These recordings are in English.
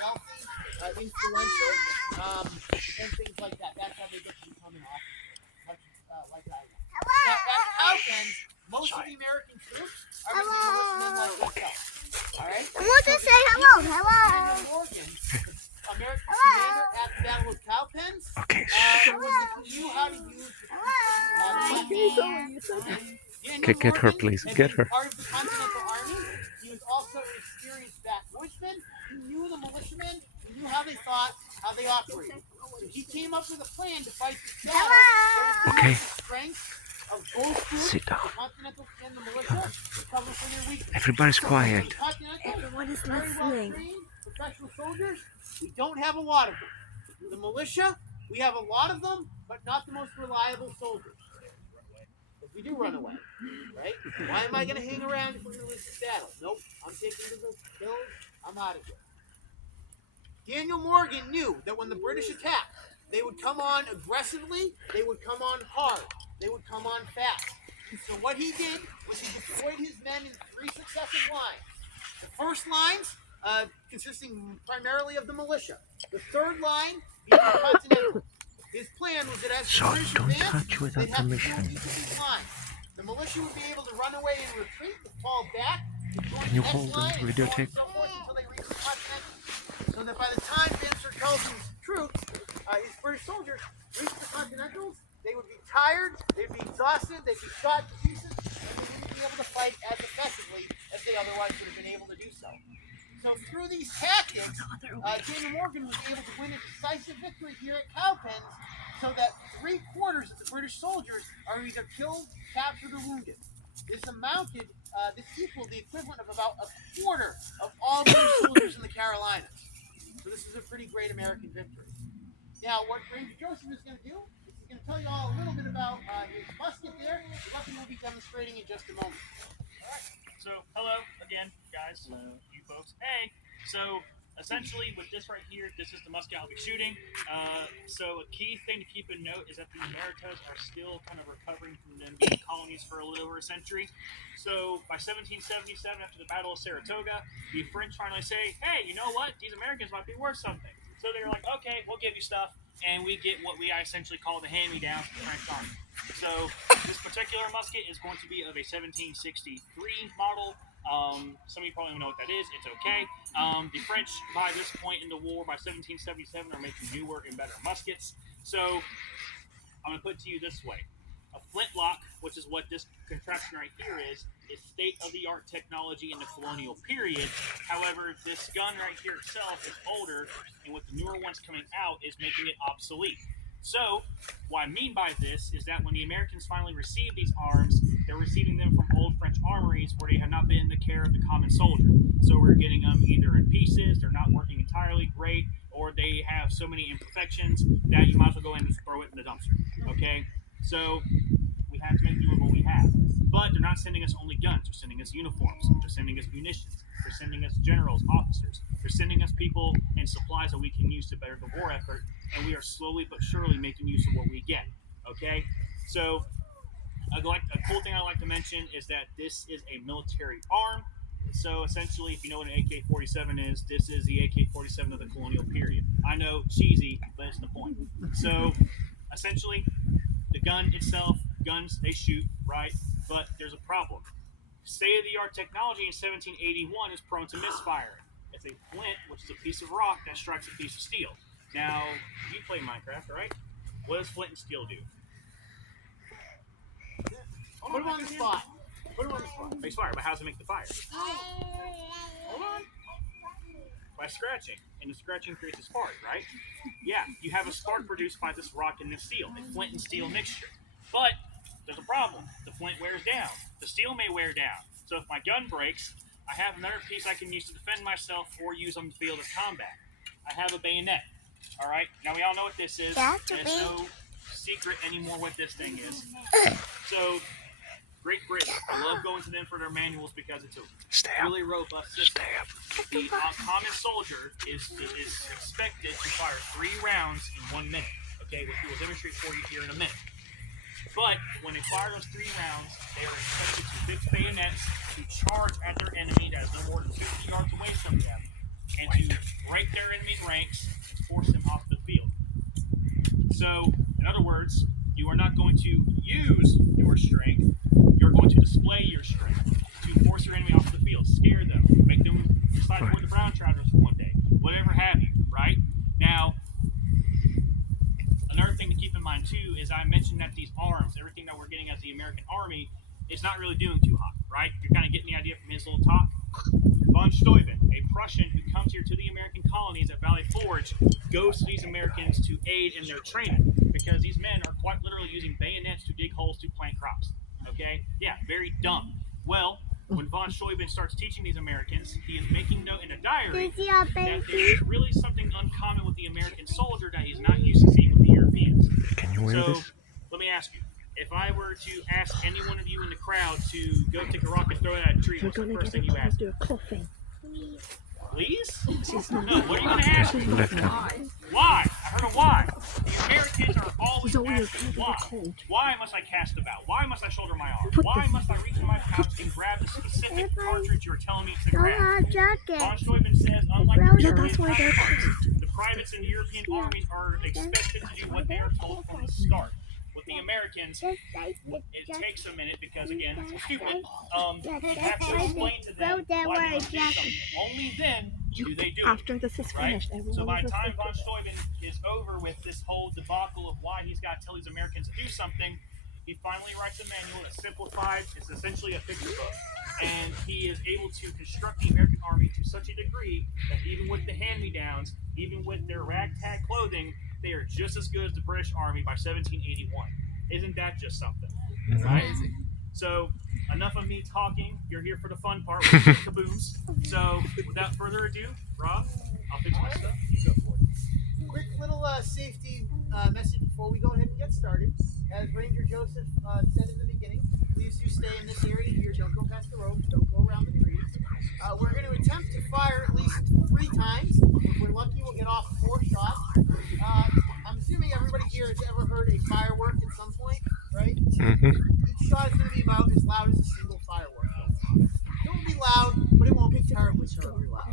wealthy, influential, and things like that. That's how they get to become an officer, much like I am. At Cowpens, most of the American troops are going to be enlisted like myself. All right? I want to say hello. Hello. Morgan, American commander at the Battle of Cowpens, knew how to use Get her, please. Get her. Part of the Continental Army. He was also an experienced backwoodsman. He knew the militiamen. He knew how they thought, how they operated. So he came up with a plan to fight the battle. Okay. Strength of both groups, Sit down. the Continental and the militia, to cover for their weakness. Everybody's quiet. Everyone is Very well listening. trained professional soldiers. We don't have a lot of them. The militia, we have a lot of them, but not the most reliable soldiers. Because we do run away, right? Why am I going to hang around if we're going to lose this battle? Nope, I'm taking to the hills. I'm out of here. Daniel Morgan knew that when the British attacked, they would come on aggressively, they would come on hard, they would come on fast. So what he did was he deployed his men in 3 successive lines. The first lines, consisting primarily of the militia. The third line, being the Continental. His plan was that as the British advanced, they'd have to kill each of these lines. The militia would be able to run away and retreat, to fall back, to join Can you the hold next line, the videotape? and so forth until they reach the Continental. So that by the time Sir Charleston's troops, his British soldiers, reached the Continentals, they would be tired, they'd be exhausted, they'd be shot to pieces, and they wouldn't be able to fight as effectively as they otherwise would have been able to do so. So through these tactics, Daniel Morgan was able to win a decisive victory here at Cowpens, so that 3/4 of the British soldiers are either killed, captured, or wounded. This equaled the equivalent of about 1/4 of all British soldiers in the Carolinas. So this is a pretty great American victory. Now, what Ranger Joseph is going to do is he's going to tell you all a little bit about his musket there, and what he will be demonstrating in just a moment. All right. So, hello again, guys, you folks. Hey. So, essentially, with this right here, this is the musket I'll be shooting. So, a key thing to keep in note is that the Americas are still kind of recovering from them being colonies for a little over a century. So, by 1777, after the Battle of Saratoga, the French finally say, hey, you know what? These Americans might be worth something. So, they're like, okay, we'll give you stuff. And we get what we essentially call the hand-me-down from the French Army. So, this particular musket is going to be of a 1763 model. Some of you probably don't know what that is. It's okay. The French, by this point in the war, by 1777, are making newer and better muskets. So, I'm going to put it to you this way. A flintlock, which is what this contraption right here is state-of-the-art technology in the colonial period. However, this gun right here itself is older, and with the newer ones coming out, is making it obsolete. So, what I mean by this is that when the Americans finally receive these arms, they're receiving them from old French armories where they have not been in the care of the common soldier. So we're getting them either in pieces, they're not working entirely great, or they have so many imperfections that you might as well go in and just throw it in the dumpster. Okay? So, we have to make do with what we have. But they're not sending us only guns, they're sending us uniforms, they're sending us munitions, they're sending us generals, officers, they're sending us people and supplies that we can use to better the war effort, and we are slowly but surely making use of what we get, okay? So, a cool thing I like to mention is that this is a military arm. So, essentially, if you know what an AK-47 is, this is the AK-47 of the colonial period. I know, cheesy, but it's the point. So, essentially, the gun itself, guns, they shoot, right? But there's a problem. State-of-the-art technology in 1781 is prone to misfire. It's a flint, which is a piece of rock that strikes a piece of steel. Now, you play Minecraft, right? What does flint and steel do? Put him on the spot. Put him on the spot. Makes fire, but how does it make the fire? Hold on. By scratching. And the scratching creates a spark, right? Yeah, you have a spark produced by this rock and this steel, a flint and steel mixture. But there's a problem. The flint wears down. The steel may wear down. So if my gun breaks, I have another piece I can use to defend myself or use on the field of combat. I have a bayonet. All right? Now, we all know what this is. There's no secret anymore what this thing is. So, Great Britain. I love going to them for their manuals because it's a really robust system. The common soldier is expected to fire 3 rounds in 1 minute. Okay? Which we will demonstrate for you here in a minute. But when they fire those 3 rounds, they are expected to fix bayonets, to charge at their enemy that is no more than 50 yards away from them, and to break their ranks to force him off the field. So, in other words, you are not going to use your strength. You're going to display your strength to force your enemy off the field, scare them, make them decide to wear the brown trousers for one day, whatever have you, right? Now, another thing to keep in mind too is I mentioned that these arms, everything that we're getting as the American Army, is not really doing too hot, right? You're kind of getting the idea from his little talk. Von Steuben, a Prussian who comes here to the American colonies at Valley Forge, goes to these Americans to aid in their training because these men are quite literally using bayonets to dig holes to plant crops. Okay? Yeah, very dumb. Well, when von Steuben starts teaching these Americans, he is making note in a diary that there's really something uncommon with the American soldier that he's not used to seeing with the Europeans. Can you wear So, this? let me ask you. If I were to ask any one of you in the crowd to go take a rock and throw it at a tree, We're what's the gonna first get thing a you ask? closer coffee. Please? She's No, not. what are you going to ask? Left hand. Why? I heard a why. The Americans are always Zoe is asking kind of why. cold. Why must I cast about? Why must I shoulder my arm? Put Why this- must I reach in my pouch and grab the specific cartridge you're telling me to grab? Von jacket. Steuben says, unlike the Yeah, European that's why they're counterparts, the privates in European armies are expected to do what they are told from the start. With the Americans, it takes a minute because, again, it's stupid. You have to explain to them why they must do something. Only then do they do it. After this is Right? finished, everyone So by the will time listen von to Steuben is over with this whole debacle of why he's got to tell these Americans to do something, he finally writes a manual that's simplified. It's essentially a picture book. And he is able to construct the American Army to such a degree that even with the hand-me-downs, even with their ragtag clothing, they are just as good as the British Army by 1781. Isn't that just something? Right? So, enough of me talking. You're here for the fun part with the kabooms. So, without further ado, Rob, I'll fix my stuff. You go for it. Quick little safety message before we go ahead and get started. As Ranger Joseph said in the beginning, please do stay in this area here. Don't go past the ropes. Don't go around the trees. We're going to attempt to fire at least 3 times. If we're lucky, we'll get off 4 shots. I'm assuming everybody here has ever heard a firework at some point, right? Mm-hmm. Each shot is going to be about as loud as a single firework. It won't be loud, but it won't be terribly loud.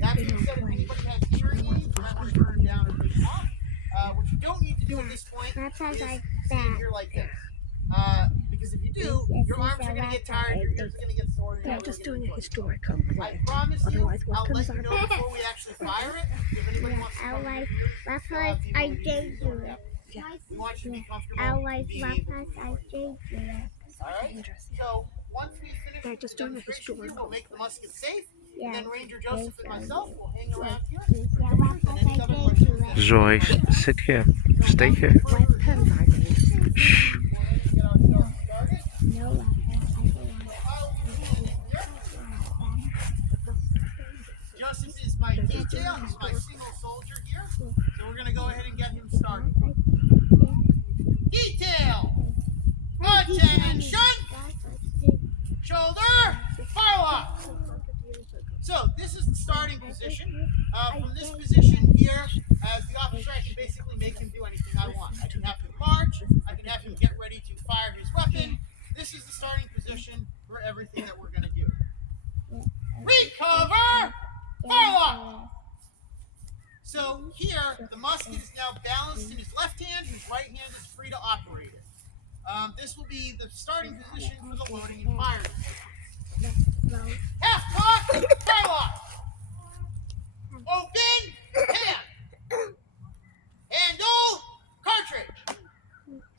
That being said, if anybody has hearing aids, you might want to turn them down or take them off. What you don't need to do at this point is stand here like this. Because if you do, your arms are going to get tired, your ears are going to get sore. and They're you're just gonna doing a get historical I play. promise you, Otherwise, what I'll comes let you out know of it? before we actually fire it. If anybody wants to come here, That's you'll have the ability to do so. We want you to be comfortable being able to enjoy it. All right? So, once we finish They're just the doing a demonstration here, historical we'll make the musket safe. Yeah. And then Ranger Joseph and myself will hang around here. Yeah, And any other questions that Zoe, sit here. Stay here. weapons are dangerous. Shh. get ourselves started. No weapons. Joseph is my detail. He's my single soldier here. So we're going to go ahead and get him started. Detail! Attention! Shoulder! Fire lock! So this is the starting position. From this position here, as the officer, I can basically make him do anything I want. I can have him march. I can have him get ready to fire his weapon. This is the starting position for everything that we're going to do. Recover! Fire lock! So here, the musket is now balanced in his left hand. His right hand is free to operate it. This will be the starting position for the loading and firing. Half cock, fire lock. Open, hand. Handle, cartridge.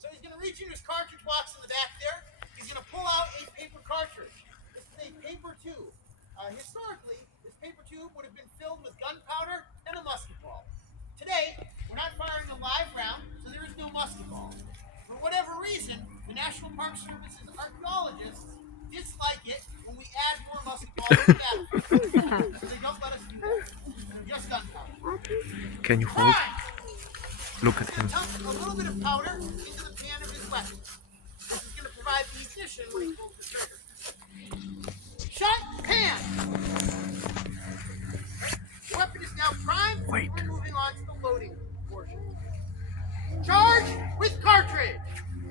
So he's going to reach into his cartridge box in the back there. He's going to pull out a paper cartridge. This is a paper tube. Historically, this paper tube would have been filled with gunpowder and a musket ball. Today, we're not firing a live round, so there is no musket ball. For whatever reason, the National Park Service's archaeologists dislike it when we add more musket balls to the battlefield. So they don't let us do that. They're just gunpowder. Can you hold? Look at him. Dump a little bit of powder into the pan of his weapon. This is going to provide the ignition when he pulls the trigger. Shut pan! The weapon is now primed. Wait. We're moving on to the loading portion. Charge with cartridge!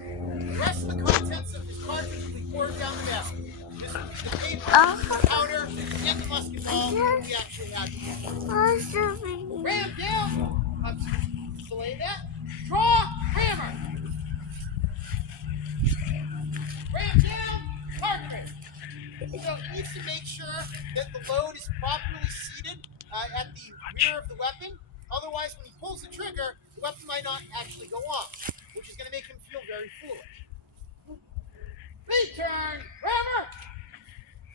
The rest of the contents of this cartridge will be poured down the barrel. This is the paper, the powder, and the musket ball we actually have to use. Ram down Delay that. Draw, rammer. Ram down, target. So it needs to make sure that the load is properly seated at the rear of the weapon. Otherwise, when he pulls the trigger, the weapon might not actually go off, which is going to make him feel very foolish. Return, rammer.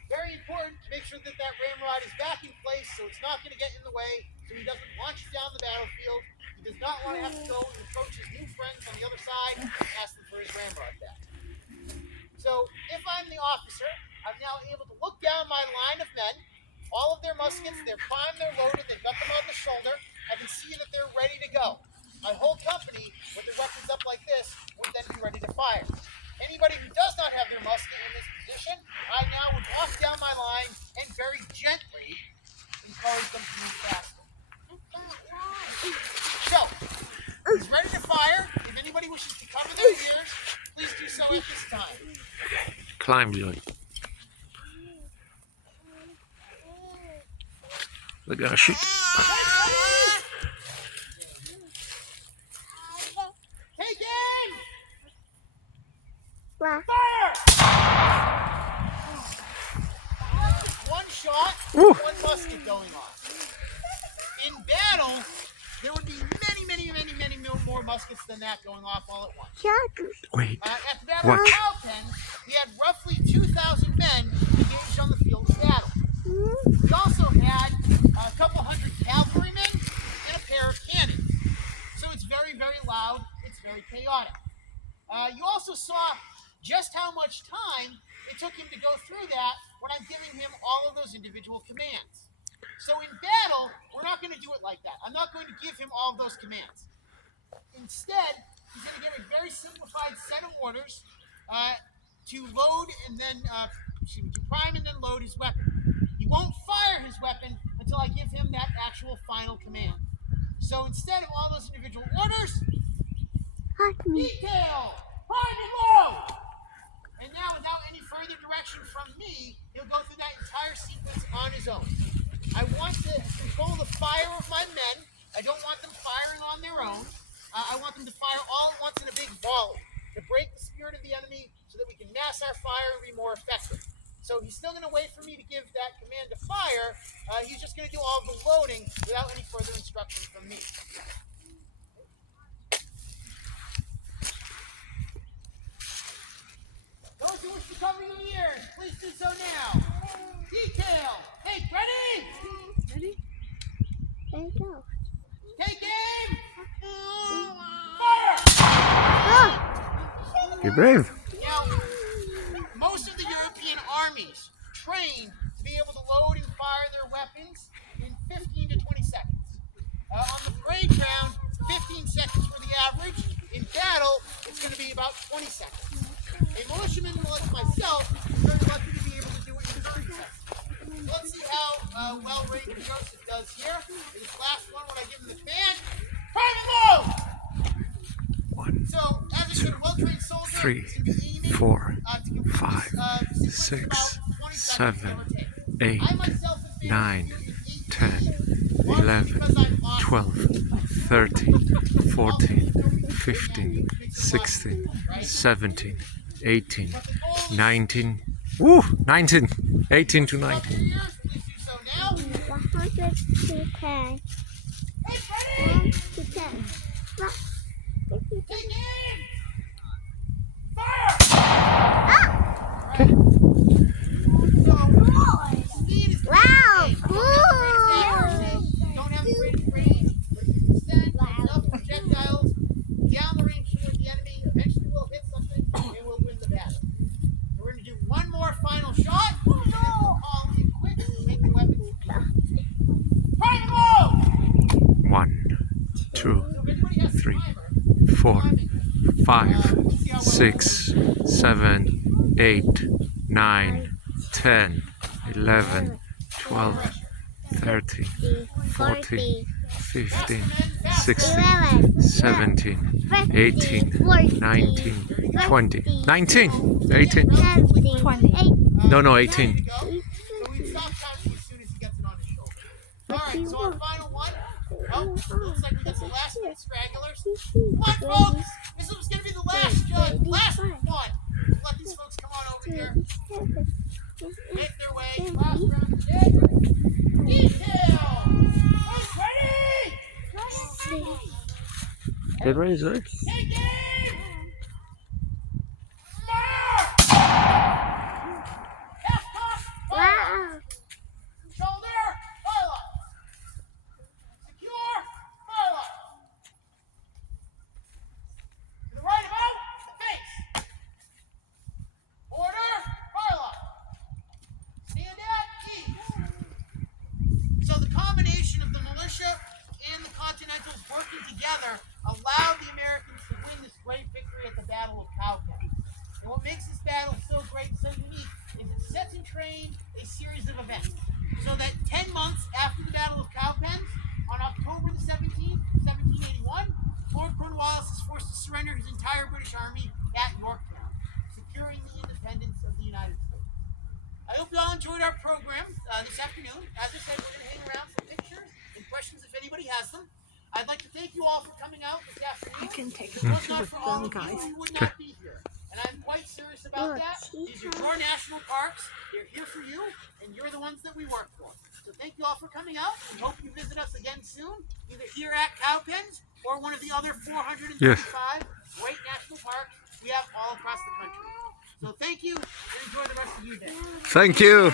Very important to make sure that that ramrod is back in place so it's not going to get in the way, so he doesn't launch down the battlefield. He does not want to have to go and approach his new friends on the other side and ask them for his ramrod back. So if I'm the officer, I'm now able to look down my line of men, all of their muskets, they're primed, they're loaded, they've got them on the shoulder. I can see that they're ready to go. My whole company, with their weapons up like this, would then be ready to fire. Anybody who does not have their musket in this position, I now would walk down my line and very gently encourage them to move faster. So, he's ready to fire. If anybody wishes to cover their ears, please do so at this time. Climb, Lloyd. They're gonna shoot. Take aim! Fire! One shot, Woo. one musket going off. In battle, there would be many more muskets than that going off all at once. Wait. At the Battle of Cowpens, we had roughly 2,000 men engaged on the field of battle. We also had a couple hundred cavalrymen and a pair of cannons. So it's very loud. It's very chaotic. You also saw just how much time it took him to go through that when I'm giving him all of those individual commands. So in battle, we're not going to do it like that. I'm not going to give him all of those commands. Instead, he's going to give a very simplified set of orders to load and then, to prime and then load his weapon. He won't fire his weapon until I give him that actual final command. So instead of all those individual orders, detail, prime and load. And now, without any further direction from me, he'll go through that entire sequence on his own. I want to control the fire of my men. I don't want them firing on their own. I want them to fire all at once in a big volley to break the spirit of the enemy so that we can mass our fire and be more effective. So he's still going to wait for me to give that command to fire. He's just going to do all the loading without any further instruction from me. Those who wish to cover your ears, please do so now. Detail. Hey, ready? Ready? There you go. Take aim. Fire. Be brave. Now, most of the European armies train to be able to load and fire their weapons in 15 to 20 seconds. On the parade ground, 15 seconds were the average. In battle, it's going to be about 20 seconds. A militiaman like myself is very lucky to be able to do it in 30 seconds. So let's see how well Ranger Joseph does here. In this last one, when I give him the command, prime and load! 1, So, as a good well-trained soldier, 3, it's going to be aiming 4, to complete 5, this 6, about 20 seconds, 7, give or take. 8, I myself have been 9, doing it 10, 18, 11, because I'm awesome. 12, 13, 14, 15, 16, 17, 18, 19. Woo! 19. 18 to 19. Please do so now. 100 to 10. Hey, 1 ready? to 10. Take aim! Fire! Okay. So, speed is Wow, the cool. don't have the greatest range, but you can send enough projectiles down the range toward the enemy. Eventually we'll hit something and we'll win the battle. So we're going to do one more final shot. And then we'll call in quick to make the weapons. Prime load! 1, 2, So if anybody has a 3, timer, 4, timing, 5, 6, 7, 8, 9, 10, 11, 12, 13, 14, 15, 16, 17, 18, 19, 20, 19, 18. 20. No, ready 18. to go. So we stop counting as soon as he gets it on his shoulder. All right, so our final one. Oh, looks like we got some last minute stragglers. Come on, folks! This was going to be the last one. Let these folks come on over here. Make their way. Last round of the day. Detail! Folks, ready? Get ready, sorry. Take aim! Half cock, Wow. shoulder, follow. Secure, follow. To the right about, the face. Order, follow. Stand at ease. So the combination of the militia and the Continentals working together allowed the Americans to win this great victory at the Battle of Cowpens. And what makes this battle so great and so unique is it sets in train a series of events. So that 10 months after the Battle of Cowpens, on October the 17th, 1781, Lord Cornwallis is forced to surrender his entire British army at Yorktown, securing the independence of the United States. I hope you all enjoyed our program this afternoon. As I said, we're going to hang around for pictures and questions if anybody has them. I'd like to thank you all for coming out this afternoon. I can take a If it was picture not with for all them, of guys. you would not be here. And I'm quite serious about that. These are your national parks. They're here for you, and you're the ones that we work for. So thank you all for coming out. We hope you visit us again soon, either here at Cowpens or one of the other 435 great national parks we have all across the country. So thank you, and enjoy the rest of your day. Thank you.